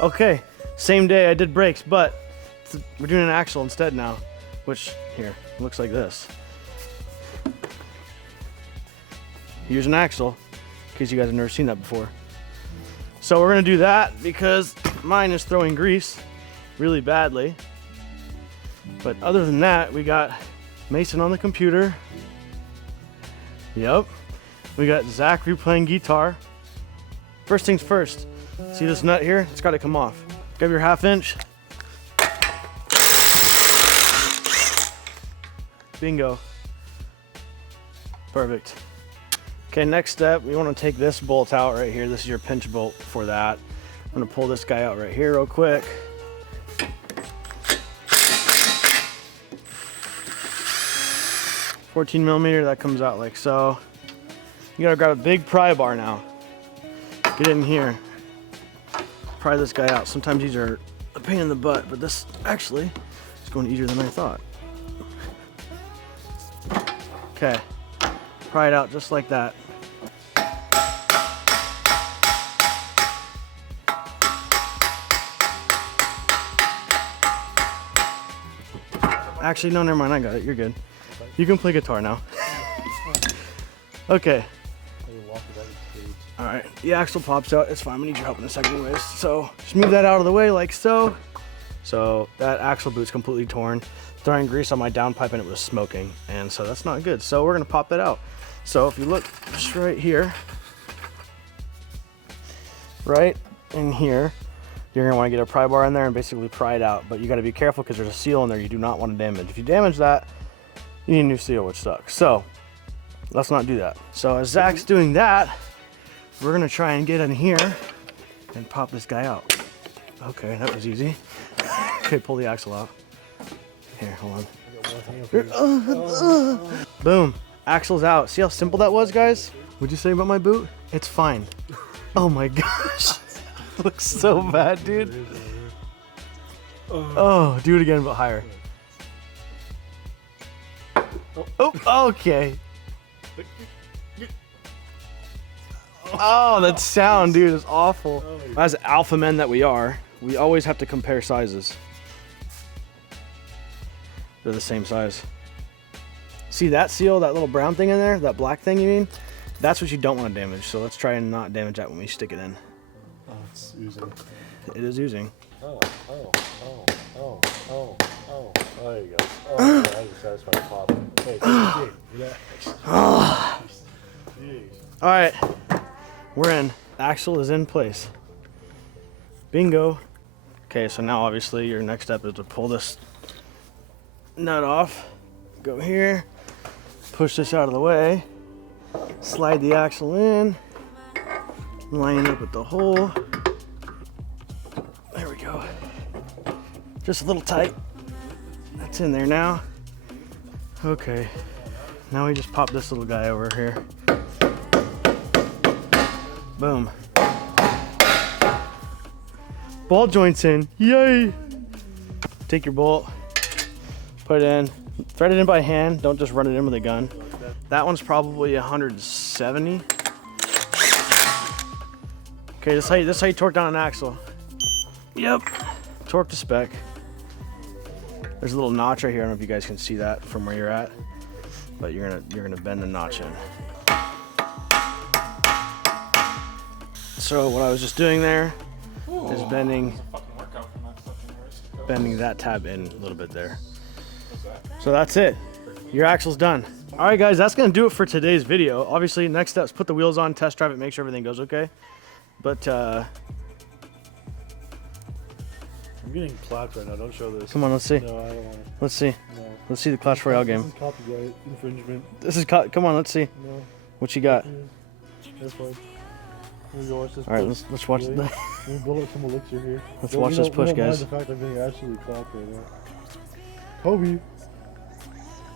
Okay, same day I did brakes, but we're doing an axle instead now, which here looks like this. Here's an axle, in case you guys have never seen that before. So we're gonna do that because mine is throwing grease really badly. But other than that, we got Mason on the computer. Yep. We got Zachary playing guitar. First things first, see this nut here? It's gotta come off. Grab your 1/2 inch. Bingo. Perfect. Okay, next step, we want to take this bolt out right here. This is your pinch bolt for that. I'm going to pull this guy out right here real quick. $14mm, that comes out like so. You got to grab a big pry bar now. Get in here. Pry this guy out. Sometimes these are a pain in the butt, but this actually is going easier than I thought. Okay, pry it out just like that. Actually, no, never mind, I got it, you're good. You can play guitar now. Okay. All right, the axle pops out, it's fine, we need your help in a second anyways. So, just move that out of the way like so. So, that axle boot's completely torn. Throwing grease on my downpipe and it was smoking, and so that's not good. So we're gonna pop that out. So if you look just right here, right in here, you're gonna wanna get a pry bar in there and basically pry it out. But you gotta be careful because there's a seal in there you do not wanna damage. If you damage that, you need a new seal, which sucks. So let's not do that. So as Zach's doing that, we're gonna try and get in here and pop this guy out. Okay, that was easy. Okay, pull the axle out. Here, hold on. Boom, axle's out. See how simple that was, guys? What'd you say about my boot? It's fine. Oh my gosh. Looks so bad, dude. Oh, do it again, but higher. Oh, okay. Oh, that sound, dude, is awful. As alpha men that we are, we always have to compare sizes. They're the same size. See that seal, that little brown thing in there, that black thing you mean? That's what you don't want to damage, so let's try and not damage that when we stick it in. Oh, it's oozing. It is oozing. Oh, there you go. Oh, that just satisfied the pop. Hey, relax. All right, we're in. Axle is in place. Bingo. Okay, so now obviously your next step is to pull this nut off, go here, push this out of the way, slide the axle in, line it up with the hole. There we go. Just a little tight. That's in there now. Okay, now we just pop this little guy over here. Boom. Ball joints in, yay! Take your bolt, put it in, thread it in by hand, don't just run it in with a gun. That one's probably 170. Okay, this is how you torque down an axle. Yep, torque to spec. There's a little notch right here, I don't know if you guys can see that from where you're at, but you're gonna bend the notch in. So what I was just doing there is bending that tab in a little bit there. So that's it. Your axle's done. All right, guys, that's gonna do it for today's video. Obviously, next step is put the wheels on, test drive it, make sure everything goes okay. But I'm getting clapped right now. Don't show this. come on, let's see. No, I don't want to. Let's see. No. Let's see the Clash Royale game. This is copyright infringement. This is come on, let's see. No. What you got? That's fine. We're gonna watch this. All right, push. let's watch Really? the. We're gonna build up some elixir here. Let's watch this push, we don't mind guys. the fact I'm being absolutely clapped right now. Kobe.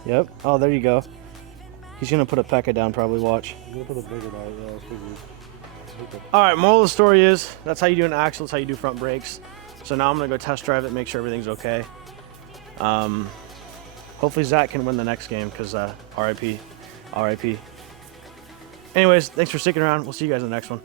Yep. Oh, there you go. He's gonna put a Pekka down, probably. Watch. I'm gonna put a bigger knife. Yeah, it's pretty good. All right. Moral of the story is that's how you do an axle. That's how you do front brakes. So now I'm gonna go test drive it, make sure everything's okay. Hopefully Zach can win the next game because RIP. Anyways, thanks for sticking around. We'll see you guys in the next one.